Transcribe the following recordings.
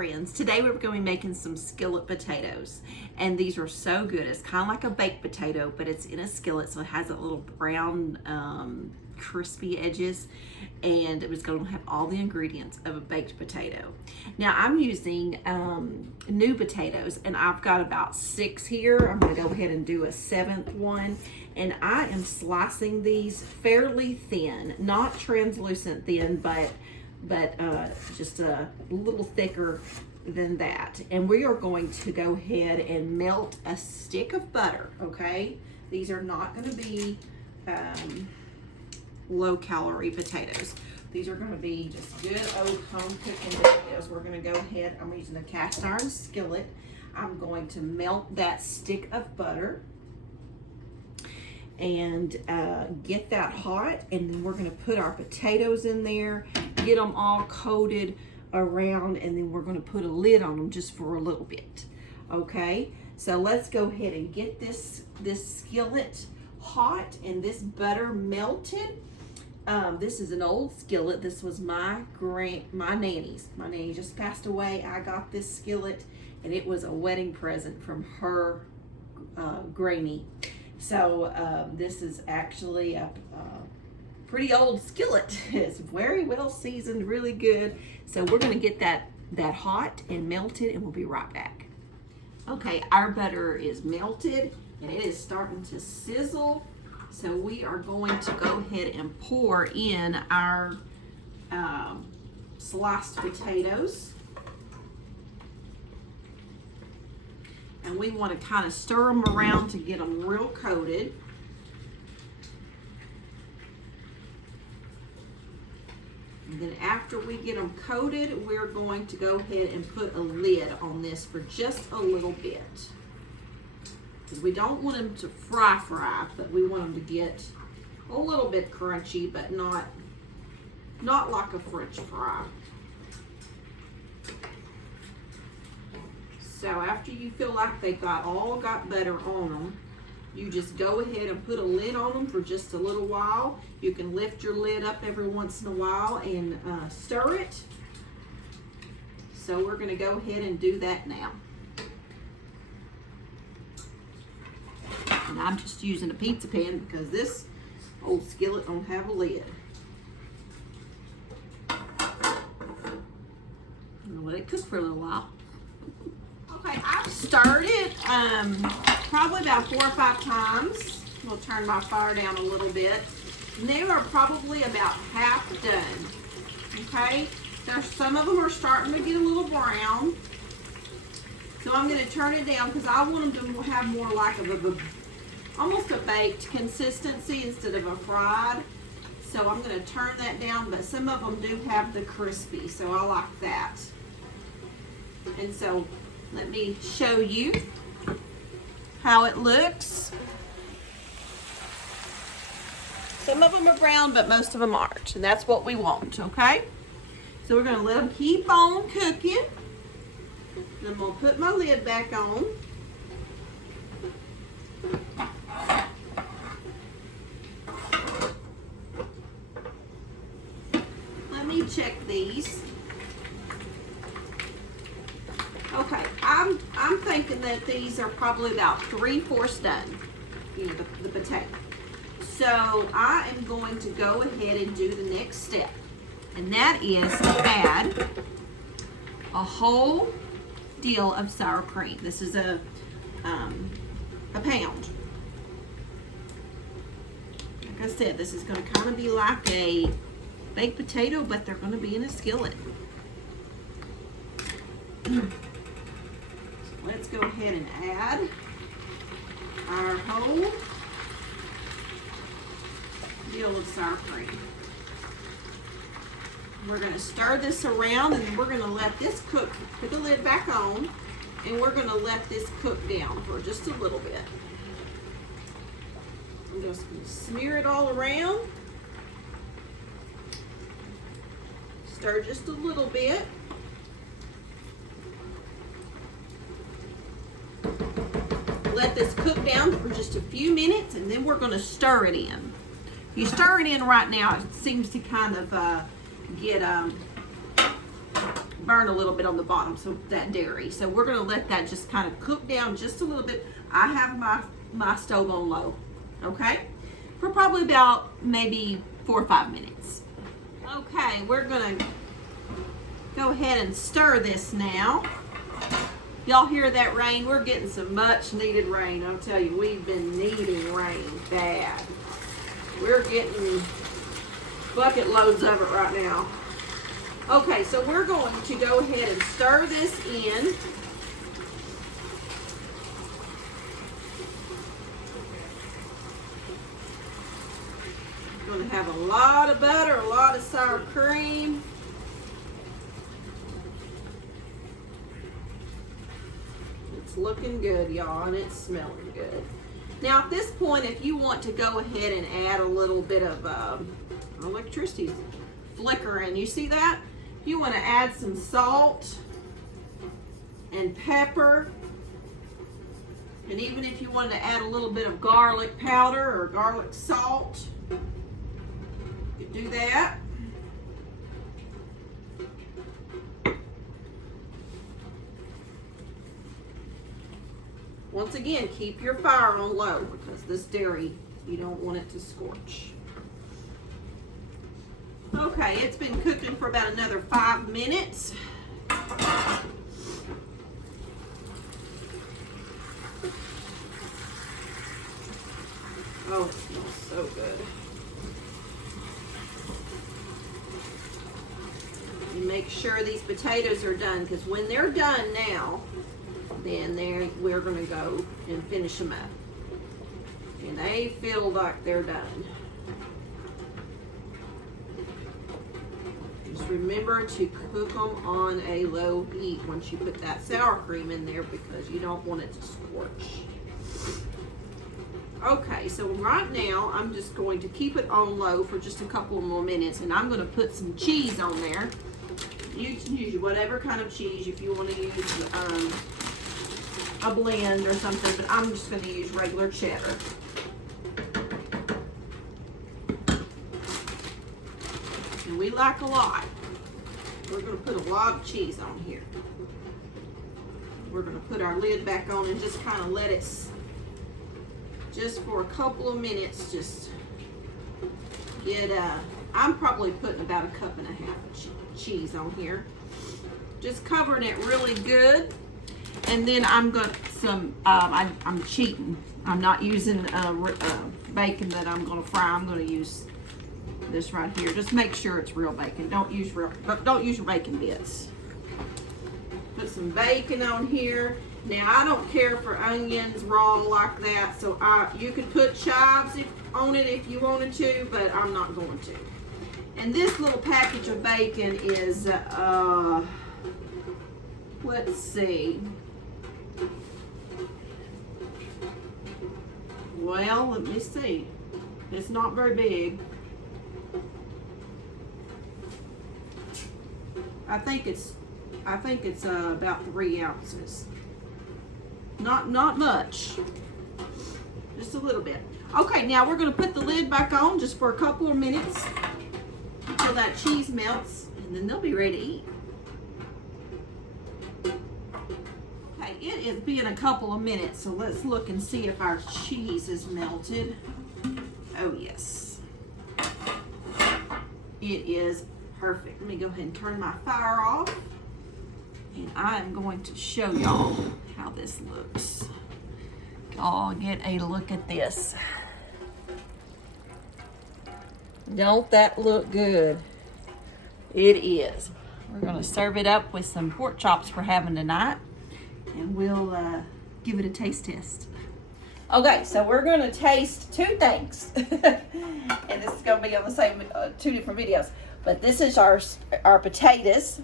friends, today we're going to be making some skillet potatoes, and these are so good. It's kind of like a baked potato, but it's in a skillet, so it has a little brown crispy edges, and it was going to have all the ingredients of a baked potato. Now I'm using new potatoes, and I've got about 6 here. I'm going to go ahead and do a 7th one, and I am slicing these fairly thin, not translucent thin, but just a little thicker than that. And we are going to go ahead and melt a stick of butter, okay? These are not going to be low calorie potatoes. These are going to be just good old home cooking potatoes. We're going to go ahead, I'm using a cast iron skillet. I'm going to melt that stick of butter and get that hot, and then we're going to put our potatoes in there, get them all coated around, and then we're going to put a lid on them just for a little bit. Okay, so let's go ahead and get this skillet hot and this butter melted. This is an old skillet. This was my nanny's. My nanny just passed away. I got this skillet, and it was a wedding present from her granny. So this is actually a pretty old skillet. It's very well seasoned, really good. So we're going to get that hot and melted, and we'll be right back. Okay, our butter is melted, and it is starting to sizzle. So we are going to go ahead and pour in our sliced potatoes. And we want to kind of stir them around to get them real coated. And then after we get them coated, we're going to go ahead and put a lid on this for just a little bit. Because we don't want them to fry, but we want them to get a little bit crunchy, but not like a French fry. So after you feel like they all got butter on them, you just go ahead and put a lid on them for just a little while. You can lift your lid up every once in a while and stir it. So we're going to go ahead and do that now. And I'm just using a pizza pan because this old skillet don't have a lid. I'm going to let it cook for a little while. Okay, I've stirred it probably about 4 or 5 times. We'll turn my fire down a little bit. And they are probably about half done. Okay, some of them are starting to get a little brown. So I'm going to turn it down because I want them to have more like almost a baked consistency instead of a fried. So I'm going to turn that down, but some of them do have the crispy, so I like that. And so let me show you how it looks. Some of them are brown, but most of them aren't, and that's what we want, okay? So we're gonna let them keep on cooking. Then I'm gonna put my lid back on. Let me check these. Okay, I'm thinking that these are probably about 3/4 done, the potato. So I am going to go ahead and do the next step, and that is to add a whole deal of sour cream. This is a pound. Like I said, this is going to kind of be like a baked potato, but they're going to be in a skillet. Let's go ahead and add our whole deal of sour cream. We're going to stir this around, and then we're going to let this cook. Put the lid back on, and we're going to let this cook down for just a little bit. I'm just going to smear it all around. Stir just a little bit. Let this cook down for just a few minutes, and then we're going to stir it in. You stir it in right now, it seems to kind of get burn a little bit on the bottom, so that dairy. So we're gonna let that just kind of cook down just a little bit. I have my stove on low, okay? For probably about maybe 4 or 5 minutes. Okay, we're gonna go ahead and stir this now. Y'all hear that rain? We're getting some much needed rain. I'll tell you, we've been needing rain bad. We're getting bucket loads of it right now. Okay, so we're going to go ahead and stir this in. Going to have a lot of butter, a lot of sour cream. It's looking good, y'all, and it's smelling good. Now at this point, if you want to go ahead and add a little bit of electricity's flickering, you see that? If you want to add some salt and pepper, and even if you wanted to add a little bit of garlic powder or garlic salt, you could do that. Once again, keep your fire on low because this dairy, you don't want it to scorch. Okay, it's been cooking for about another 5 minutes. Oh, it smells so good. You make sure these potatoes are done, because when they're done now, then we're going to go and finish them up. And they feel like they're done. Just remember to cook them on a low heat once you put that sour cream in there, because you don't want it to scorch. Okay, so right now I'm just going to keep it on low for just a couple more minutes, and I'm going to put some cheese on there. You can use whatever kind of cheese. If you want to use a blend or something, but I'm just going to use regular cheddar. And we like a lot. We're going to put a lot of cheese on here. We're going to put our lid back on and just kind of let it, just for a couple of minutes, just get, I'm probably putting about 1.5 cups of cheese on here. Just covering it really good. And then I'm going to, I'm cheating. I'm not using bacon that I'm going to fry. I'm going to use this right here. Just make sure it's real bacon. Don't use bacon bits. Put some bacon on here. Now I don't care for onions raw like that, so you could put chives on it if you wanted to, but I'm not going to. And this little package of bacon is, let's see. Well, let me see. It's not very big. I think it's about 3 ounces. Not much. Just a little bit. Okay, now we're going to put the lid back on just for a couple of minutes until that cheese melts, and then they'll be ready to eat. Okay, it is been a couple of minutes, so let's look and see if our cheese is melted. Oh yes. It is perfect. Let me go ahead and turn my fire off, and I am going to show y'all how this looks. Y'all get a look at this. Don't that look good? It is. We're going to serve it up with some pork chops for having tonight, and we'll give it a taste test. Okay, so we're going to taste 2 things, and this is going to be on the same 2 different videos. But this is our potatoes,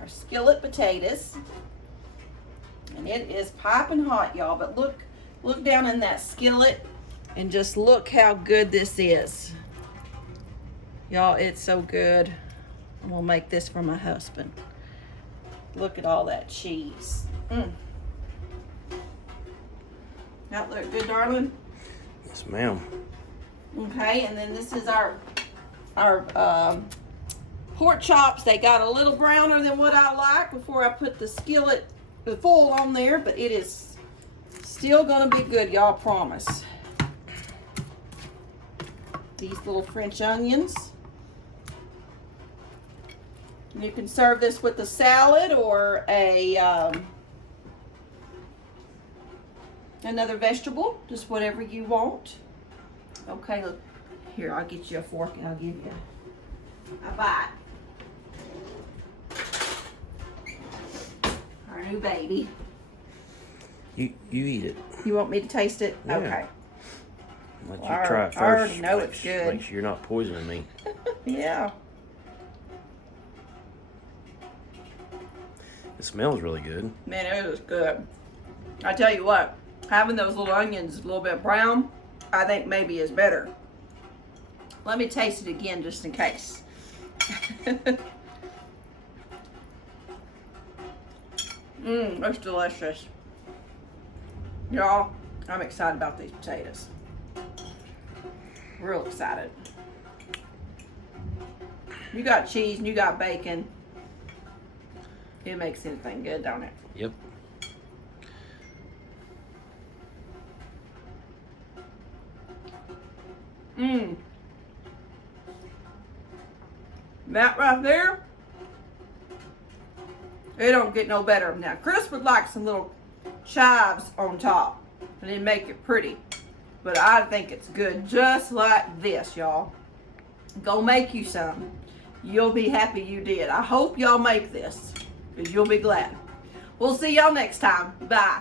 our skillet potatoes, and it is piping hot, y'all. But look down in that skillet, and just look how good this is, y'all. It's so good. I'm gonna make this for my husband. Look at all that cheese. That look good, darling? Yes, ma'am. Okay, and then this is our pork chops, they got a little browner than what I like before I put the skillet, the foil on there, but it is still gonna be good, y'all, promise. These little French onions. And you can serve this with a salad or a another vegetable, just whatever you want. Okay, look, here, I'll get you a fork and I'll give you a bite. Our new baby. You eat it. You want me to taste it? Yeah. Okay. Let Well, you try it first. I already know it's good. Make sure you're not poisoning me. Yeah. It smells really good. Man, it is good. I tell you what, having those little onions a little bit brown, I think maybe is better. Let me taste it again just in case. That's delicious. Y'all, I'm excited about these potatoes. Real excited. You got cheese and you got bacon. It makes anything good, don't it? Yep. That right there, it don't get no better. Now, Chris would like some little chives on top, and it'd make it pretty. But I think it's good just like this, y'all. Go make you some. You'll be happy you did. I hope y'all make this, because you'll be glad. We'll see y'all next time. Bye.